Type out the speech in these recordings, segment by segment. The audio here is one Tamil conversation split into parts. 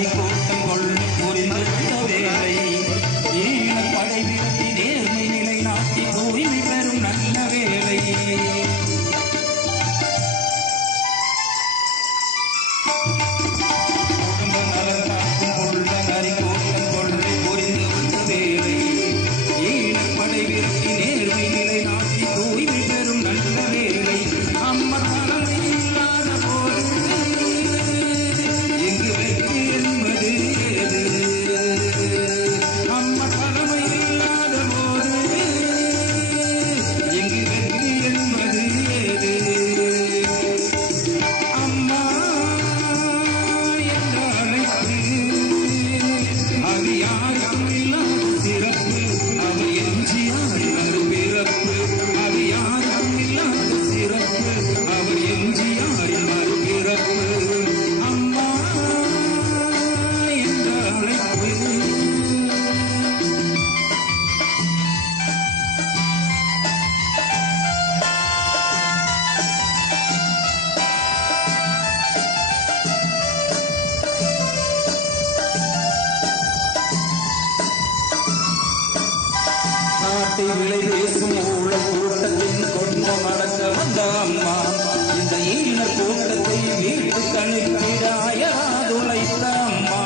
நரி கூட்டம் கொள்ள புரிந்துள்ள வேலை ஈழ படை விரட்டி நேர்மை நிலை நாட்டி தூய்மை பெறும் நல்ல வேலை குடும்ப நலன் காக்கும் உள்ள நரி கூட்டம் கொள்ள புரிந்துள்ள வேலை ஈழ படை விரட்டி நேர்மை நிலை நாட்டி தூய்மை பெறும் நல்ல வேலை அம்மா தலைமை இல்லாத போது இங்கு வெற்றி என்பது ஏது அம்மா தலைமை இல்லாத போது இங்கு வெற்றி என்பது ஏது அம்மா என்ற அழைப்பு அது யாருக்கும் இல்லாத சிறப்பு அவர் எம்ஜிஆர் மறுபிறப்பு அது யாருக்கும் இல்லாத சிறப்பு அவர் எம்ஜிஆர் மறுபிறப்பு அம்மா என்ற அழைப்பு நாட்டை விலை பேசும் ஊழல் கூட்டத்தின் கொண்டம் அடக்க வந்த அம்மா இந்த ஈன கூட்டத்தை வீட்டுக்கு அனுப்பிடாயுழைத்த அம்மா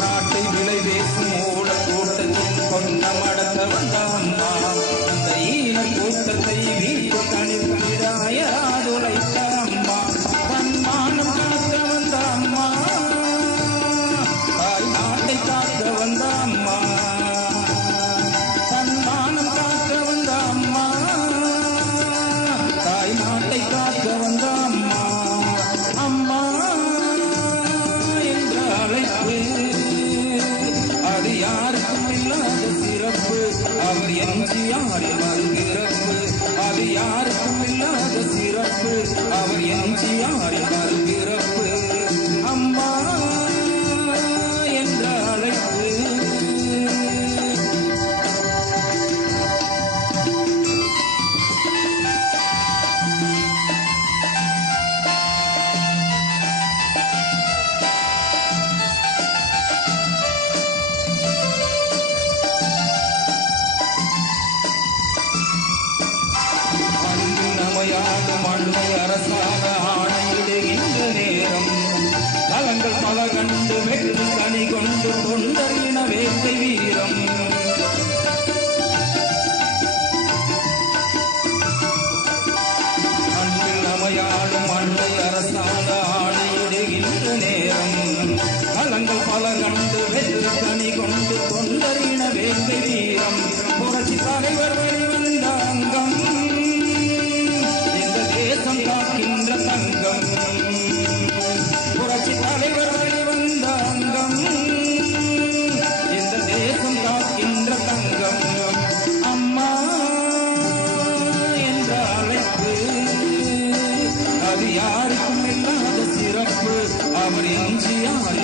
நாட்டை விலை பேசும் ஊழல் கூட்டத்தின் கொண்டம் அடக்க வந்த அம்மா இந்த ஈன கூட்டத்தை வீட்டுக்கு அனுப்பிடாயுழைத்த அம்மா தன்மானம் காக்க வந்த அம்மா நாட்டை காக்க வந்த அம்மா தன்மானம் காக்க வந்த அம்மா தாய் நாட்டை காக்க வந்த அம்மா அம்மா என்ற அழைப்பு அது யாருக்கும் இல்லாத சிறப்பு அவர் எம்ஜிஆர் மறுபிறப்பு அது யாருக்கும் இல்லாத சிறப்பு அவர் எம்ஜிஆர் மறுபிறப்பு அம்மா என்ற அழைப்பு நமையாகும் அன்னை அரசாக ஆணையிடுகின்ற நேரம் கலங்கள் பல கண்டு வெற்றி கனி கொண்டு தொண்டறின வேட்டை வீரம் அன்பில் நமையாடும் அன்னை அரசாக ஆணையிடுகின்ற நேரம் கலங்கள் பல கண்டு வெற்றி கனி கொண்டு தொண்டறின வேட்டை வீரம் புரட்சி தலைவர் வெளிவந்த அங்கம் தேசம் காக்கின்ற தங்கம் புரட்சி தலைவர் வெளிவந்த அங்கம் இந்த தேசம் காக்கின்ற தங்கம் அம்மா என்ற அழைப்பு அது யாருக்கும் இல்லாத சிறப்பு அவர் எம்ஜிஆர்